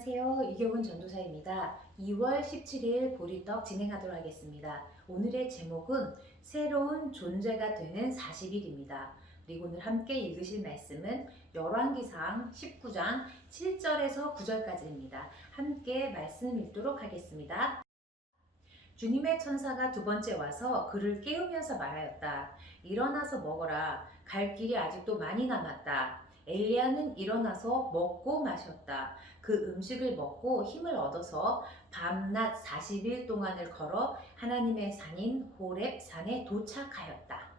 안녕하세요. 이경은 전도사입니다. 2월 17일 보리떡 진행하도록 하겠습니다. 오늘의 제목은 새로운 존재가 되는 40일입니다. 그리고 오늘 함께 읽으실 말씀은 열왕기상 19장 7절에서 9절까지입니다. 함께 말씀 읽도록 하겠습니다. 주님의 천사가 두 번째 와서 그를 깨우면서 말하였다. 일어나서 먹어라. 갈 길이 아직도 많이 남았다. 엘리야는 일어나서 먹고 마셨다. 그 음식을 먹고 힘을 얻어서 밤낮 40일 동안을 걸어 하나님의 산인 호렙 산에 도착하였다.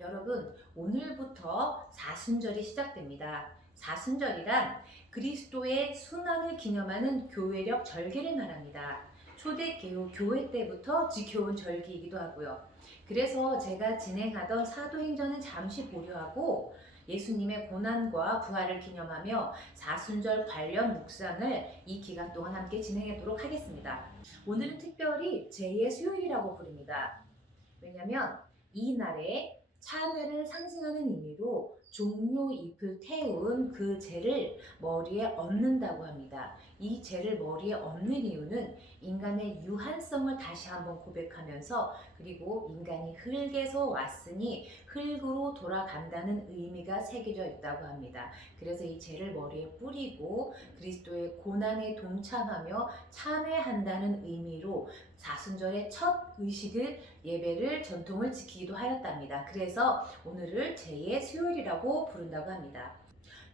여러분, 오늘부터 사순절이 시작됩니다. 사순절이란 그리스도의 순환을 기념하는 교회력 절기를 말합니다. 초대교회 교회 때부터 지켜온 절기이기도 하고요. 그래서 제가 진행하던 사도행전은 잠시 보류하고 예수님의 고난과 부활을 기념하며 사순절 관련 묵상을 이 기간 동안 함께 진행하도록 하겠습니다. 오늘은 특별히 제2의 수요일이라고 부릅니다. 왜냐하면 이 날에 참회를 상징하는 의미로 종려 잎을 태운 그 재를 머리에 얹는다고 합니다. 이 재를 머리에 얹는 이유는 인간의 유한성을 다시 한번 고백하면서 그리고 인간이 흙에서 왔으니 흙으로 돌아간다는 의미가 새겨져 있다고 합니다. 그래서 이 재를 머리에 뿌리고 그리스도의 고난에 동참하며 참회한다는 의미로 사순절의 첫 의식을 예배를 전통을 지키기도 하였답니다. 그래서 오늘을 제2의 수요일이라고 부른다고 합니다.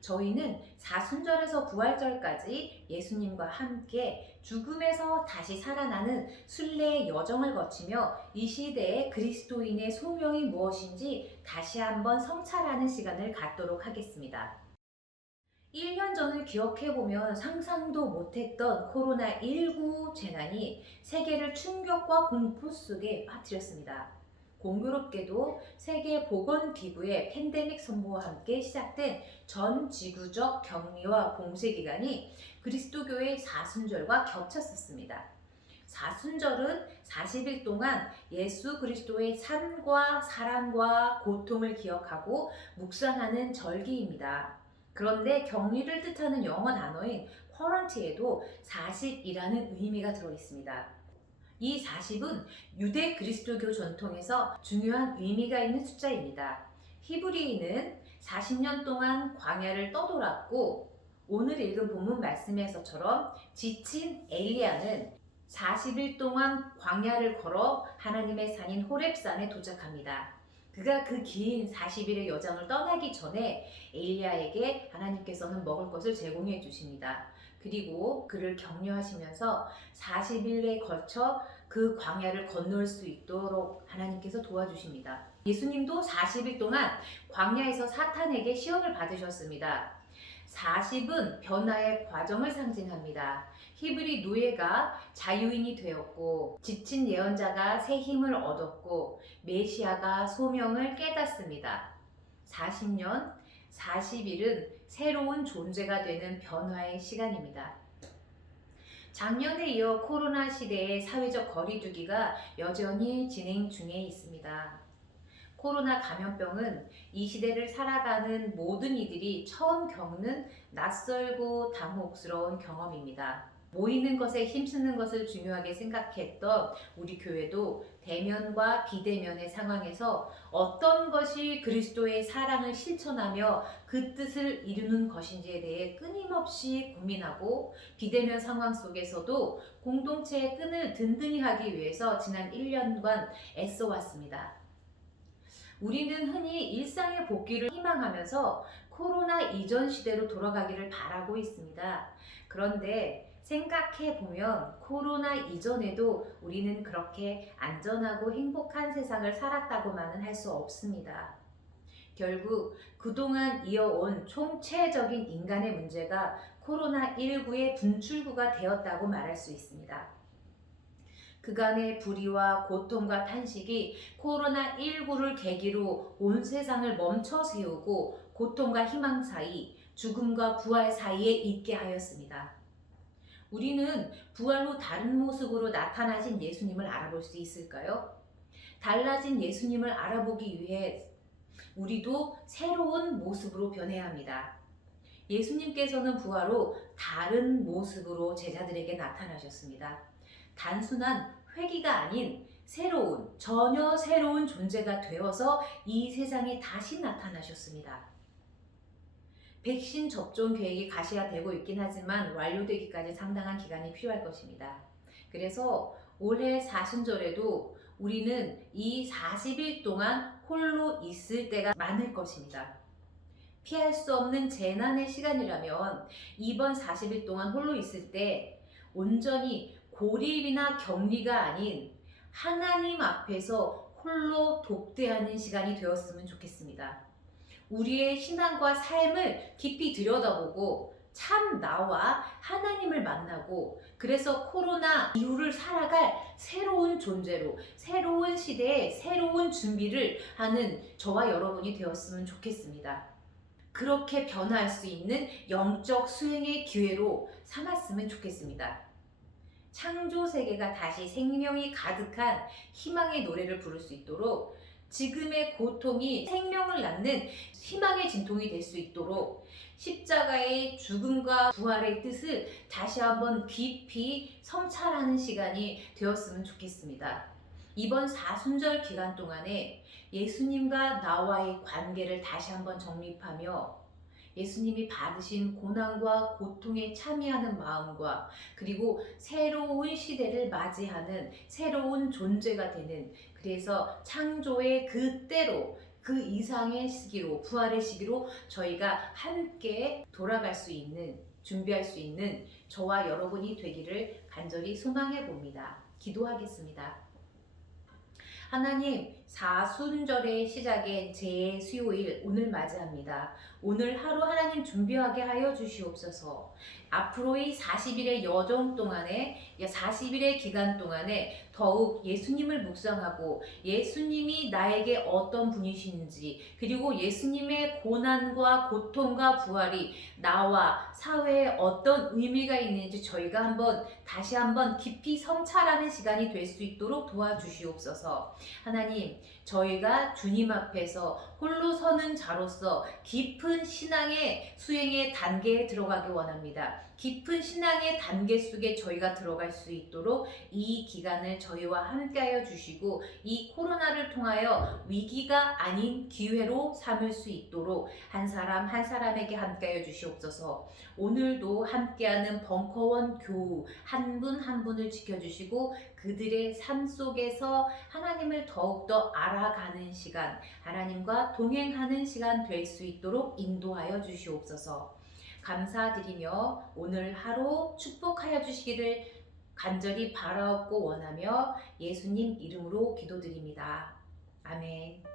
저희는 사순절에서 부활절까지 예수님과 함께 죽음에서 다시 살아나는 순례의 여정을 거치며 이 시대의 그리스도인의 소명이 무엇인지 다시 한번 성찰하는 시간을 갖도록 하겠습니다. 1년 전을 기억해보면 상상도 못했던 코로나19 재난이 세계를 충격과 공포 속에 빠뜨렸습니다. 공교롭게도 세계보건기구의 팬데믹 선포와 함께 시작된 전 지구적 격리와 봉쇄 기간이 그리스도교의 사순절과 겹쳤었습니다. 사순절은 40일 동안 예수 그리스도의 삶과 사랑과 고통을 기억하고 묵상하는 절기입니다. 그런데 격리를 뜻하는 영어 단어인 쿼런티에도 40이라는 의미가 들어있습니다. 이 40은 유대 그리스도교 전통에서 중요한 의미가 있는 숫자입니다. 히브리인은 40년 동안 광야를 떠돌았고 오늘 읽은 본문 말씀에서처럼 지친 엘리야는 40일 동안 광야를 걸어 하나님의 산인 호렙산에 도착합니다. 그가 그 긴 40일의 여정을 떠나기 전에 엘리야에게 하나님께서는 먹을 것을 제공해 주십니다. 그리고 그를 격려하시면서 40일에 걸쳐 그 광야를 건널 수 있도록 하나님께서 도와주십니다. 예수님도 40일 동안 광야에서 사탄에게 시험을 받으셨습니다. 40은 변화의 과정을 상징합니다. 히브리 노예가 자유인이 되었고 지친 예언자가 새 힘을 얻었고 메시아가 소명을 깨닫습니다. 40년, 40일은 새로운 존재가 되는 변화의 시간입니다. 작년에 이어 코로나 시대의 사회적 거리두기가 여전히 진행 중에 있습니다. 코로나 감염병은 이 시대를 살아가는 모든 이들이 처음 겪는 낯설고 당혹스러운 경험입니다. 모이는 것에 힘쓰는 것을 중요하게 생각했던 우리 교회도 대면과 비대면의 상황에서 어떤 것이 그리스도의 사랑을 실천하며 그 뜻을 이루는 것인지에 대해 끊임없이 고민하고 비대면 상황 속에서도 공동체의 끈을 든든히 하기 위해서 지난 1년간 애써왔습니다. 우리는 흔히 일상의 복귀를 희망하면서 코로나 이전 시대로 돌아가기를 바라고 있습니다. 그런데 생각해 보면 코로나 이전에도 우리는 그렇게 안전하고 행복한 세상을 살았다고만은 할 수 없습니다. 결국 그동안 이어온 총체적인 인간의 문제가 코로나19의 분출구가 되었다고 말할 수 있습니다. 그간의 불의와 고통과 탄식이 코로나19를 계기로 온 세상을 멈춰 세우고 고통과 희망 사이, 죽음과 부활 사이에 있게 하였습니다. 우리는 부활 후 다른 모습으로 나타나신 예수님을 알아볼 수 있을까요? 달라진 예수님을 알아보기 위해 우리도 새로운 모습으로 변해야 합니다. 예수님께서는 부활 후 다른 모습으로 제자들에게 나타나셨습니다. 단순한 회귀가 아닌 전혀 새로운 존재가 되어서 이 세상에 다시 나타나셨습니다. 백신 접종 계획이 가시화되고 있긴 하지만 완료되기까지 상당한 기간이 필요할 것입니다. 그래서 올해 사순절에도 우리는 이 40일 동안 홀로 있을 때가 많을 것입니다. 피할 수 없는 재난의 시간이라면 이번 40일 동안 홀로 있을 때 온전히 고립이나 격리가 아닌 하나님 앞에서 홀로 독대하는 시간이 되었으면 좋겠습니다. 우리의 신앙과 삶을 깊이 들여다보고 참 나와 하나님을 만나고 그래서 코로나 이후를 살아갈 새로운 존재로 새로운 시대에 새로운 준비를 하는 저와 여러분이 되었으면 좋겠습니다. 그렇게 변화할 수 있는 영적 수행의 기회로 삼았으면 좋겠습니다. 창조 세계가 다시 생명이 가득한 희망의 노래를 부를 수 있도록 지금의 고통이 생명을 낳는 희망의 진통이 될 수 있도록 십자가의 죽음과 부활의 뜻을 다시 한번 깊이 성찰하는 시간이 되었으면 좋겠습니다. 이번 사순절 기간 동안에 예수님과 나와의 관계를 다시 한번 정립하며 예수님이 받으신 고난과 고통에 참여하는 마음과 그리고 새로운 시대를 맞이하는 새로운 존재가 되는 그래서 창조의 그때로 그 이상의 시기로 부활의 시기로 저희가 함께 돌아갈 수 있는 준비할 수 있는 저와 여러분이 되기를 간절히 소망해 봅니다. 기도하겠습니다. 하나님, 사순절의 시작의 제 수요일 오늘 맞이합니다. 오늘 하루 하나님 준비하게 하여 주시옵소서. 앞으로의 40일의 여정 동안에 40일의 기간 동안에 더욱 예수님을 묵상하고 예수님이 나에게 어떤 분이신지 그리고 예수님의 고난과 고통과 부활이 나와 사회에 어떤 의미가 있는지 저희가 다시 한번 깊이 성찰하는 시간이 될 수 있도록 도와주시옵소서. 하나님, 저희가 주님 앞에서 홀로 서는 자로서 깊은 신앙의 수행의 단계에 들어가기 원합니다. 깊은 신앙의 단계 속에 저희가 들어갈 수 있도록 이 기간을 저희와 함께하여 주시고 이 코로나를 통하여 위기가 아닌 기회로 삼을 수 있도록 한 사람 한 사람에게 함께하여 주시옵소서. 오늘도 함께하는 벙커원 교우 한 분 한 분을 지켜주시고 그들의 삶 속에서 하나님을 더욱더 알아가는 시간, 하나님과 동행하는 시간 될 수 있도록 인도하여 주시옵소서. 감사드리며 오늘 하루 축복하여 주시기를 간절히 바라옵고 원하며 예수님 이름으로 기도드립니다. 아멘.